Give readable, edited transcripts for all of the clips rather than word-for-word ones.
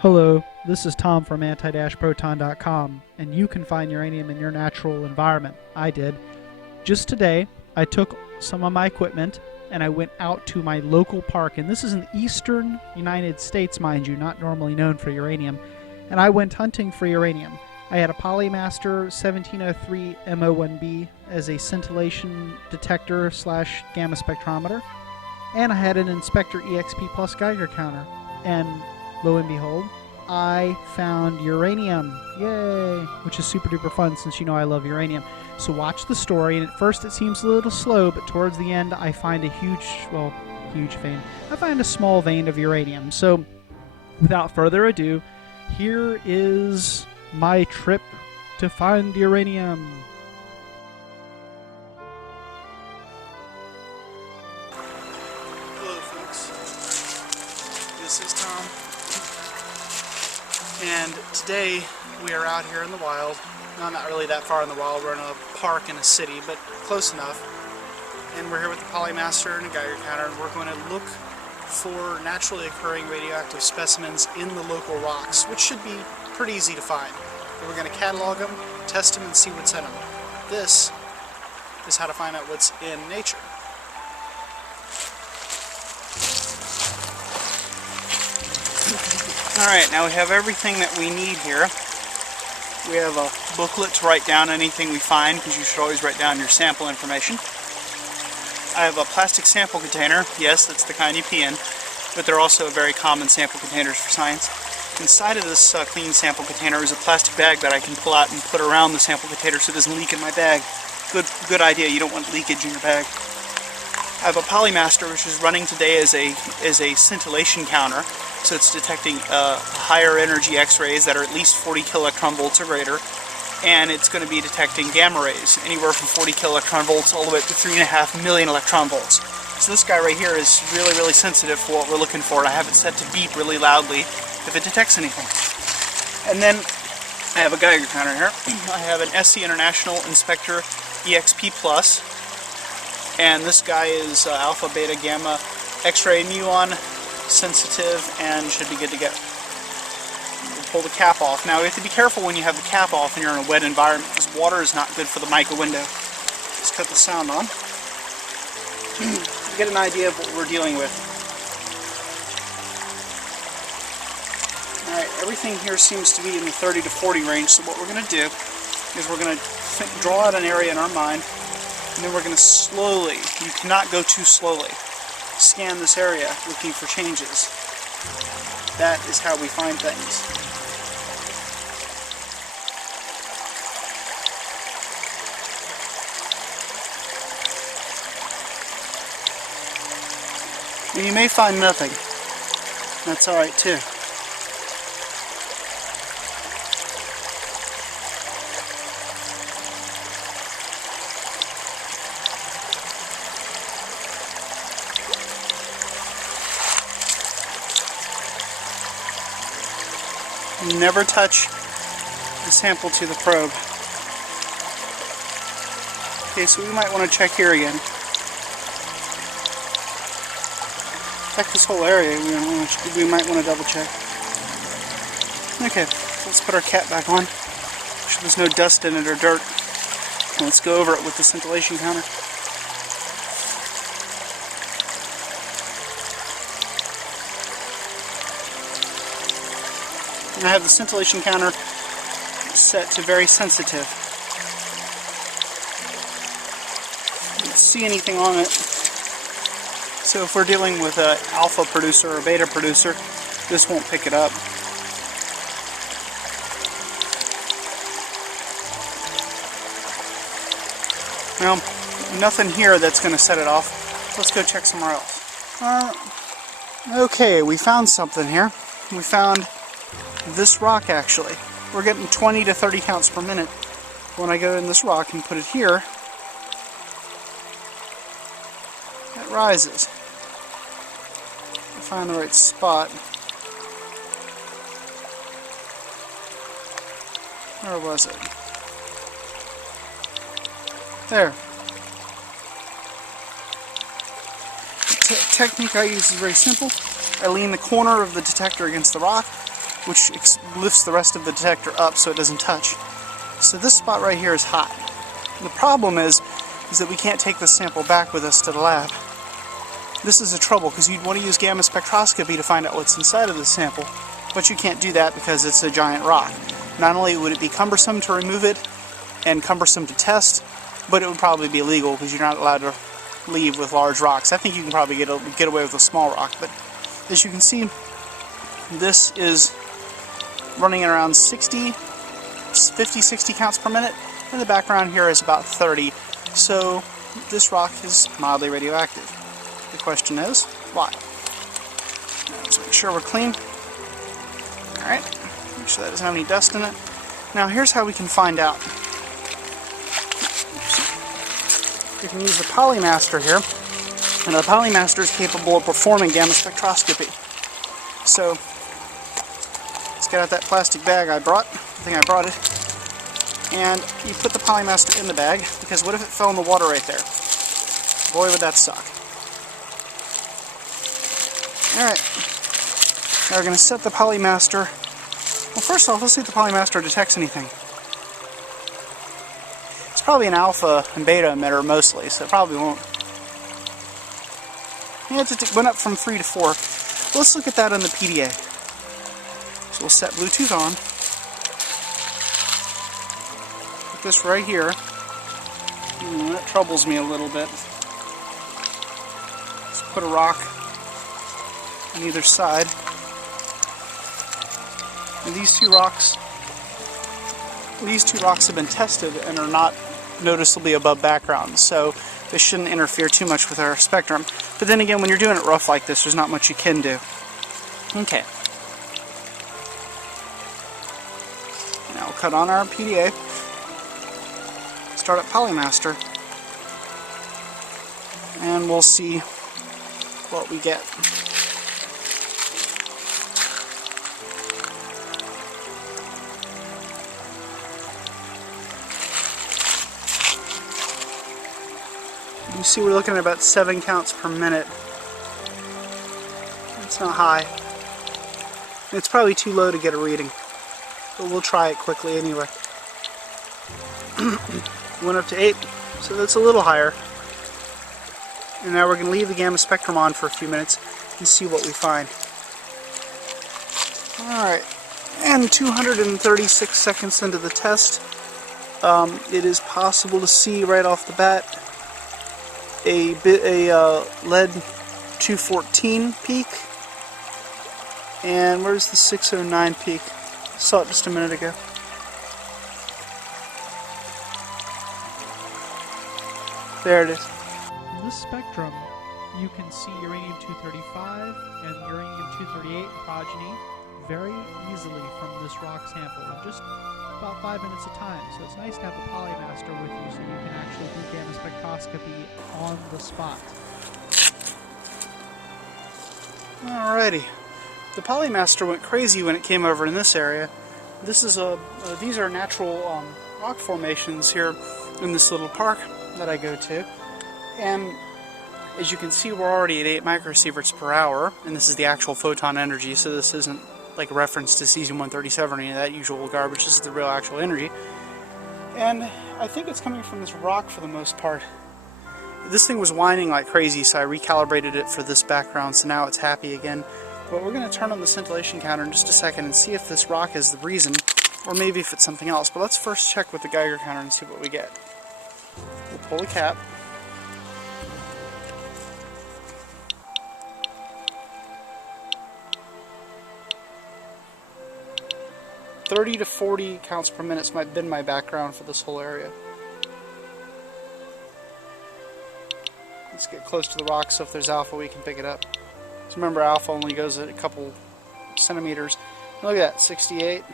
Hello, this is Tom from anti-proton.com, and you can find uranium in your natural environment. I did. Just today, I took some of my equipment and I went out to my local park, and this is in the eastern United States, mind you, not normally known for uranium, and I went hunting for uranium. I had a Polymaster 1703 MO1B as a scintillation detector slash gamma spectrometer, and I had an Inspector EXP Plus Geiger counter, and lo and behold, I found uranium. Yay! Which is super duper fun since you know I love uranium. So watch the story, and at first it seems a little slow, but towards the end I find a huge vein. I find a small vein of uranium. So without further ado, here is my trip to find uranium. Hello folks, this is Tom, and today we are out here in the wild. No, not really that far in the wild, we're in a park in a city, but close enough. And we're here with the Polymaster and a Geiger counter, and we're going to look for naturally occurring radioactive specimens in the local rocks, which should be pretty easy to find. And we're going to catalog them, test them, and see what's in them. This is how to find out what's in nature. Alright, now we have everything that we need here. We have a booklet to write down anything we find, because you should always write down your sample information. I have a plastic sample container. Yes, that's the kind you pee in, but they're also very common sample containers for science. Inside of this clean sample container is a plastic bag that I can pull out and put around the sample container so it doesn't leak in my bag. Good idea, you don't want leakage in your bag. I have a Polymaster which is running today as a scintillation counter. So it's detecting higher energy X-rays that are at least 40 kiloelectron volts or greater, and it's going to be detecting gamma rays, anywhere from 40 kiloelectron volts all the way up to 3.5 million electron volts. So this guy right here is really sensitive for what we're looking for, and I have it set to beep really loudly if it detects anything. And then I have a Geiger counter here. I have an SC International Inspector EXP Plus, and this guy is alpha, beta, gamma, X-ray, muon sensitive, and should be good to go. We'll pull the cap off. Now we have to be careful when you have the cap off and you're in a wet environment, because water is not good for the mica window. Let's cut the sound on to get an idea of what we're dealing with. Alright, everything here seems to be in the 30 to 40 range, so what we're going to do is we're going to draw out an area in our mind, and then we're going to slowly, you cannot go too slowly, scan this area looking for changes. That is how we find things. And you may find nothing. That's alright too. Never touch the sample to the probe. Okay, so we might want to check here again. Check this whole area. We might want to double check. Okay, let's put our cap back on. Make sure there's no dust in it or dirt. And let's go over it with the scintillation counter. And I have the scintillation counter set to very sensitive. Don't see anything on it. So if we're dealing with an alpha producer or beta producer, this won't pick it up. Well, nothing here that's going to set it off. Let's go check somewhere else. Okay, we found something here. We found this rock actually. We're getting 20 to 30 counts per minute. When I go in this rock and put it here, it rises. Find the right spot. Where was it? There. The technique I use is very simple. I lean the corner of the detector against the rock, which lifts the rest of the detector up so it doesn't touch. So this spot right here is hot. The problem is that we can't take the sample back with us to the lab. This is a trouble because you'd want to use gamma spectroscopy to find out what's inside of the sample, but you can't do that because it's a giant rock. Not only would it be cumbersome to remove it and cumbersome to test, but it would probably be illegal because you're not allowed to leave with large rocks. I think you can probably get away with a small rock, but as you can see, this is running at around 50, 60 counts per minute, and the background here is about 30. So this rock is mildly radioactive. The question is, why? Now, let's make sure we're clean. Alright, make sure that doesn't have any dust in it. Now here's how we can find out. You can use the Polymaster here, and the Polymaster is capable of performing gamma spectroscopy. So, let's get out that plastic bag I brought. I think I brought it. And you put the Polymaster in the bag, because what if it fell in the water right there? Boy, would that suck. Alright, now we're going to set the Polymaster. Well, first off, let's see if the Polymaster detects anything. It's probably an alpha and beta emitter mostly, so it probably won't. Yeah, it went up from 3 to 4. Let's look at that on the PDA. So we'll set Bluetooth on. Put this right here. That troubles me a little bit. Let's put a rock on either side. And these two rocks have been tested and are not noticeably above background, so they shouldn't interfere too much with our spectrum. But then again, when you're doing it rough like this, there's not much you can do. Okay. Now we'll cut on our PDA. Start up Polymaster. And we'll see what we get. You see we're looking at about 7 counts per minute. It's not high. It's probably too low to get a reading, but we'll try it quickly anyway. Went up to 8, so that's a little higher. And now we're going to leave the gamma spectrum on for a few minutes and see what we find. Alright, and 236 seconds into the test, it is possible to see right off the bat a lead 214 peak. And where's the 609 peak? I saw it just a minute ago. There it is. In this spectrum, you can see uranium-235 and uranium-238 progeny very easily from this rock sample in just about 5 minutes of time. So it's nice to have a Polymaster with you so you can actually do gamma spectroscopy on the spot. Alrighty. The Polymaster went crazy when it came over in this area. This is these are natural rock formations here in this little park that I go to. And as you can see, we're already at 8 microsieverts per hour, and this is the actual photon energy, so this isn't like a reference to cesium-137 or any of that usual garbage. This is the real actual energy. And I think it's coming from this rock for the most part. This thing was whining like crazy, so I recalibrated it for this background, so now it's happy again. But we're going to turn on the scintillation counter in just a second and see if this rock is the reason, or maybe if it's something else. But let's first check with the Geiger counter and see what we get. We'll pull the cap. "30 to 40 counts per minute has been my background for this whole area." Let's get close to the rock, so if there's alpha we can pick it up. So remember, alpha only goes at a couple centimeters. Look at that, 68.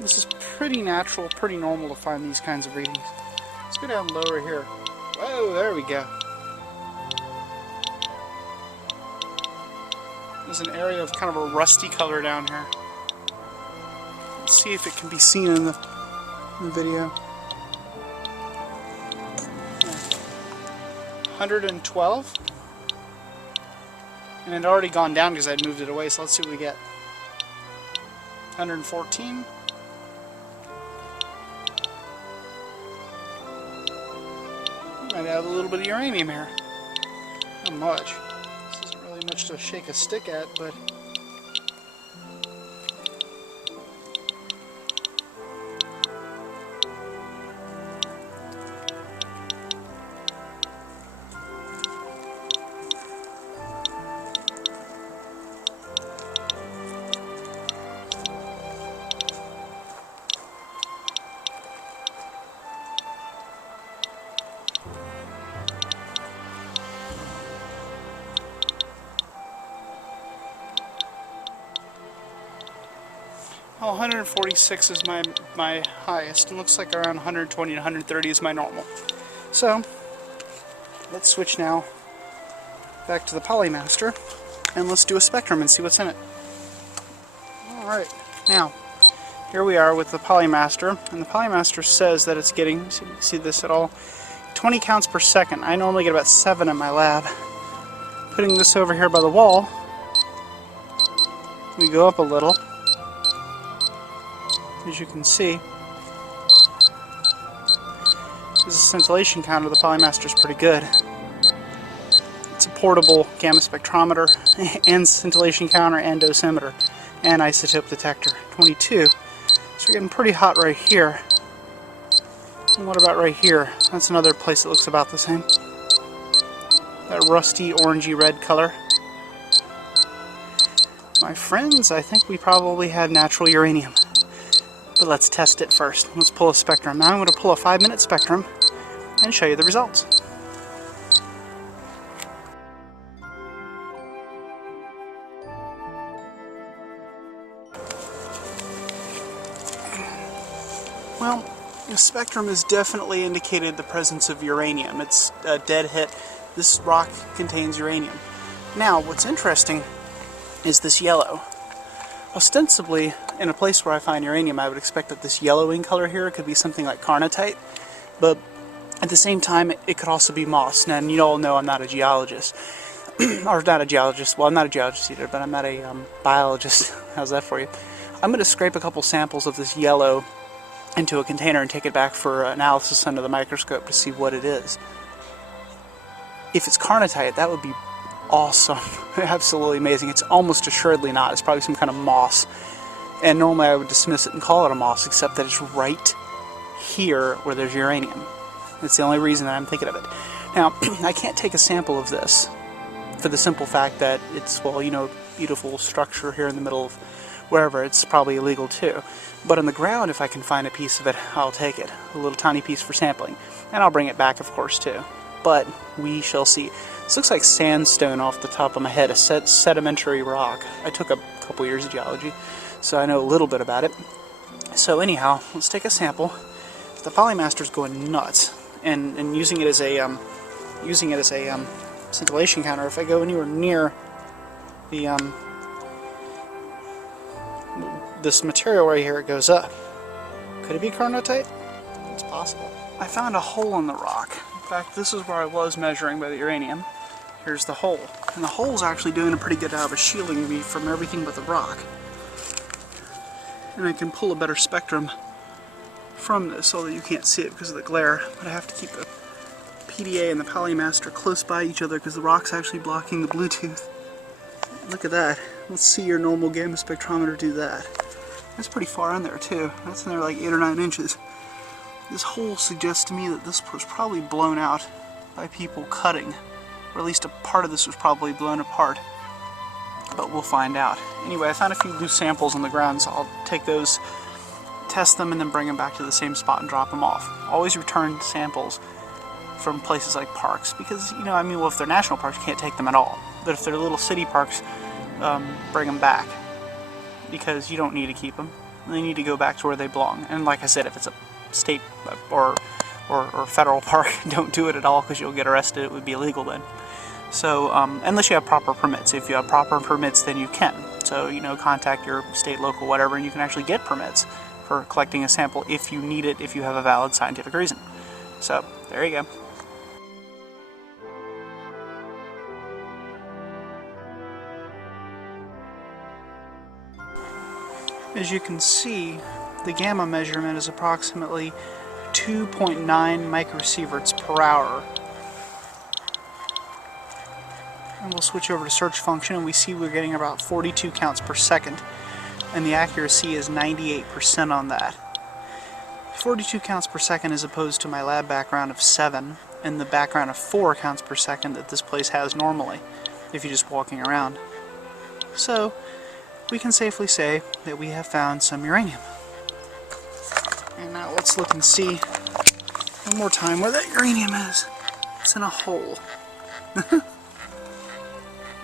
This is pretty natural, pretty normal to find these kinds of readings. Let's go down lower here. Whoa, there we go. There's an area of kind of a rusty color down here. Let's see if it can be seen in the video. 112. And it had already gone down because I'd moved it away, so let's see what we get. 114. Might have a little bit of uranium here. Not much. This isn't really much to shake a stick at, but oh, 146 is my highest. It looks like around 120 to 130 is my normal. So, let's switch now back to the Polymaster, and let's do a spectrum and see what's in it. Alright, now, here we are with the Polymaster, and the Polymaster says that it's getting, see this at all, 20 counts per second. I normally get about 7 in my lab. Putting this over here by the wall, we go up a little. As you can see, this scintillation counter of the Polymaster is pretty good. It's a portable gamma spectrometer and scintillation counter and dosimeter and isotope detector. 22. So we're getting pretty hot right here. And what about right here? That's another place that looks about the same. That rusty orangey red color. My friends, I think we probably have natural uranium. But let's test it first. Let's pull a spectrum. Now I'm going to pull a 5-minute spectrum and show you the results. Well, the spectrum has definitely indicated the presence of uranium. It's a dead hit. This rock contains uranium. Now, what's interesting is this yellow. Ostensibly, in a place where I find uranium, I would expect that this yellowing color here could be something like carnotite, but at the same time, it could also be moss. Now, and you all know I'm not a geologist, or not a geologist. Well, I'm not a geologist either, but I'm not a biologist. How's that for you? I'm going to scrape a couple samples of this yellow into a container and take it back for analysis under the microscope to see what it is. If it's carnotite, that would be awesome. Absolutely amazing. It's almost assuredly not. It's probably some kind of moss. And normally I would dismiss it and call it a moss, except that it's right here where there's uranium. That's the only reason that I'm thinking of it. Now, I can't take a sample of this for the simple fact that it's, well, you know, beautiful structure here in the middle of wherever. It's probably illegal too. But on the ground, if I can find a piece of it, I'll take it. A little tiny piece for sampling. And I'll bring it back, of course, too. But we shall see. This looks like sandstone off the top of my head, a sedimentary rock. I took a couple years of geology, so I know a little bit about it. So anyhow, let's take a sample. The Polymaster's going nuts, and using it as a scintillation counter. If I go anywhere near the this material right here, it goes up. Could it be carnotite? It's possible. I found a hole in the rock. In fact, this is where I was measuring by the uranium. Here's the hole. And the hole's actually doing a pretty good job of shielding me from everything but the rock. And I can pull a better spectrum from this, although you can't see it because of the glare. But I have to keep the PDA and the Polymaster close by each other because the rock's actually blocking the Bluetooth. Look at that. Let's see your normal gamma spectrometer do that. That's pretty far in there too. That's in there like 8 or 9 inches. This hole suggests to me that this was probably blown out by people cutting. Or at least a part of this was probably blown apart. But we'll find out. Anyway, I found a few loose samples on the ground, so I'll take those, test them, and then bring them back to the same spot and drop them off. Always return samples from places like parks, because, you know, I mean, well, if they're national parks, you can't take them at all. But if they're little city parks, bring them back, because you don't need to keep them. They need to go back to where they belong. And like I said, if it's a state or federal park, don't do it at all, because you'll get arrested. It would be illegal then. So, unless you have proper permits. If you have proper permits, then you can. So, you know, contact your state, local, whatever, and you can actually get permits for collecting a sample if you need it, if you have a valid scientific reason. So, there you go. As you can see, the gamma measurement is approximately 2.9 microsieverts per hour. And we'll switch over to search function and we see we're getting about 42 counts per second. And the accuracy is 98% on that. 42 counts per second as opposed to my lab background of 7 and the background of 4 counts per second that this place has normally if you're just walking around. So we can safely say that we have found some uranium. And now let's look and see one more time where that uranium is. It's in a hole.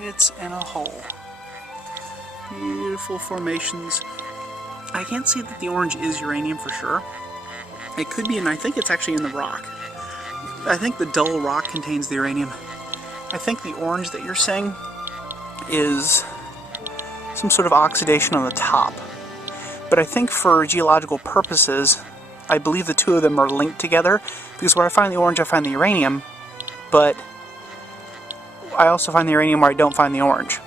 It's in a hole. Beautiful formations. I can't see that the orange is uranium for sure. It could be, and I think it's actually in the rock. I think the dull rock contains the uranium. I think the orange that you're saying is some sort of oxidation on the top. But I think for geological purposes, I believe the two of them are linked together, because where I find the orange, I find the uranium, but I also find the uranium where I don't find the orange.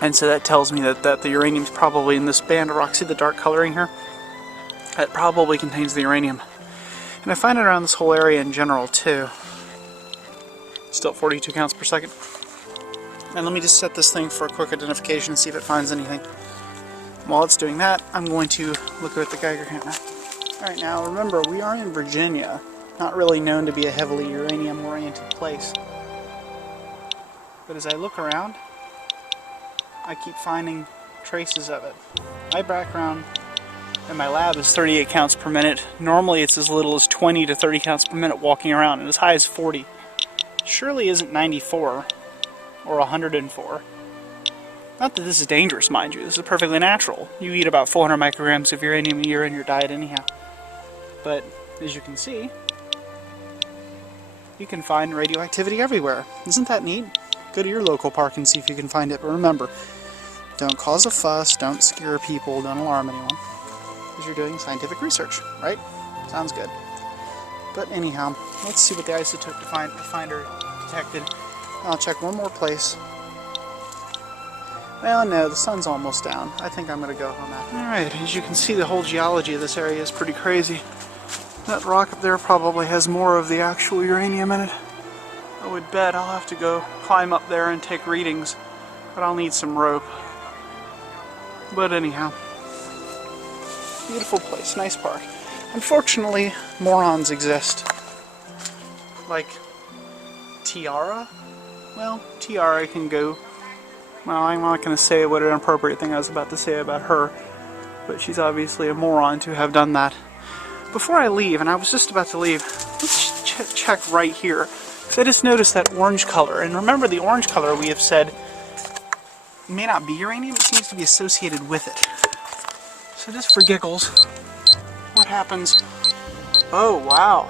And so that tells me that the uranium is probably in this band of rock. See the dark coloring here? That probably contains the uranium. And I find it around this whole area in general too. Still 42 counts per second. And let me just set this thing for a quick identification and see if it finds anything. While it's doing that, I'm going to look at the Geiger counter. Alright, now remember, we are in Virginia, not really known to be a heavily uranium-oriented place. But as I look around, I keep finding traces of it. My background in my lab is 38 counts per minute. Normally it's as little as 20 to 30 counts per minute walking around, and as high as 40. Surely isn't 94 or 104. Not that this is dangerous, mind you. This is perfectly natural. You eat about 400 micrograms of uranium a year in your diet anyhow. But as you can see, you can find radioactivity everywhere. Isn't that neat? Go to your local park and see if you can find it. But remember, don't cause a fuss, don't scare people, don't alarm anyone. Because you're doing scientific research, right? Sounds good. But anyhow, let's see what the isotope finder detected. I'll check one more place. Well, no, the sun's almost down. I think I'm going to go home now. Alright, as you can see, the whole geology of this area is pretty crazy. That rock up there probably has more of the actual uranium in it. I would bet I'll have to go climb up there and take readings, but I'll need some rope. But anyhow, beautiful place, nice park. Unfortunately, morons exist. Like Tiara? Well, Tiara can go. Well, I'm not going to say what an inappropriate thing I was about to say about her, but she's obviously a moron to have done that. Before I leave, and I was just about to leave, let's check right here. So I just noticed that orange color, and remember the orange color we have said may not be uranium, it seems to be associated with it. So just for giggles, what happens? Oh, wow.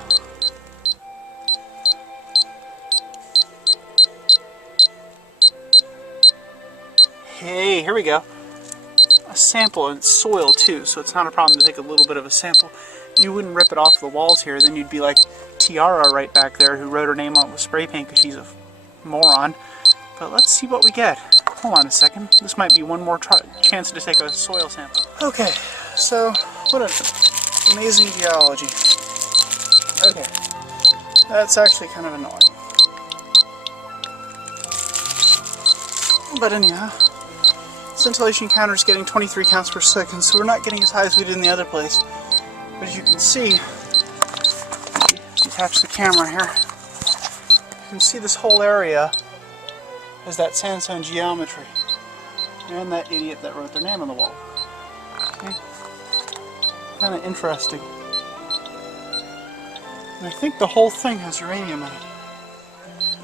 Hey, here we go. A sample, and it's soil too, so it's not a problem to take a little bit of a sample. You wouldn't rip it off the walls here, then you'd be like Tiara right back there who wrote her name on with spray paint because she's a moron. But let's see what we get. Hold on a second. This might be one more chance to take a soil sample. Okay, so what an amazing geology. Okay, that's actually kind of annoying. But anyhow, scintillation counter is getting 23 counts per second, so we're not getting as high as we did in the other place. But as you can see, detach the camera here, you can see this whole area is that sandstone geometry. And that idiot that wrote their name on the wall. Okay. Kind of interesting. And I think the whole thing has uranium in it.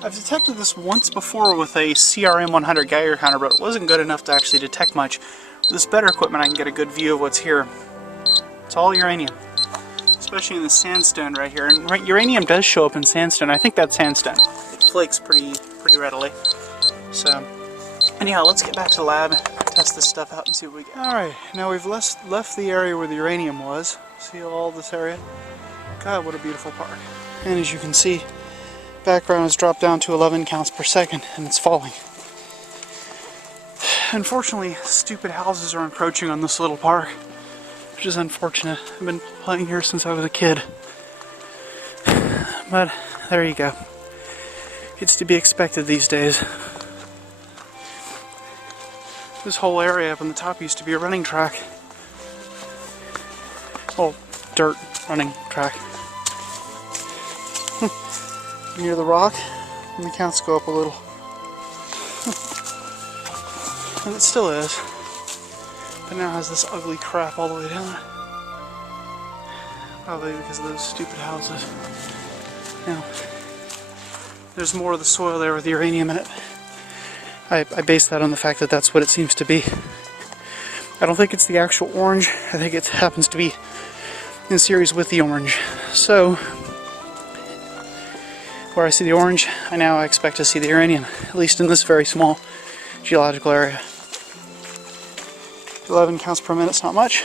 I've detected this once before with a CRM 100 Geiger counter, but it wasn't good enough to actually detect much. With this better equipment I can get a good view of what's here. It's all uranium. Especially in the sandstone right here. And uranium does show up in sandstone. I think that's sandstone. It flakes pretty readily. So, anyhow, let's get back to the lab, test this stuff out and see what we get. Alright, now we've left the area where the uranium was. See all this area? God, what a beautiful park. And as you can see, background has dropped down to 11 counts per second, and it's falling. Unfortunately, stupid houses are encroaching on this little park, which is unfortunate. I've been playing here since I was a kid. But there you go. It's to be expected these days. This whole area up on the top used to be a running track. Well, dirt running track. Near the rock, and the counts go up a little. And it still is. But now it has this ugly crap all the way down. Probably because of those stupid houses. Now, there's more of the soil there with the uranium in it. I base that on the fact that that's what it seems to be. I don't think it's the actual orange. I think it happens to be in series with the orange. So, where I see the orange, I now expect to see the uranium, at least in this very small geological area. 11 counts per minute's not much.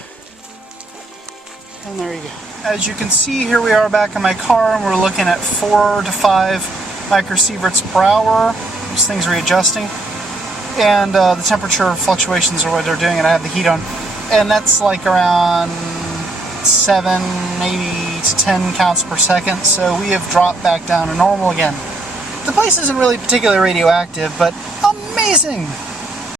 And there you go. As you can see, here we are back in my car, and we're looking at 4 to 5 microsieverts per hour. These things readjusting. And the temperature fluctuations are what they're doing, and I have the heat on. And that's like around 7, maybe to 10 counts per second, so we have dropped back down to normal again. The place isn't really particularly radioactive, but amazing!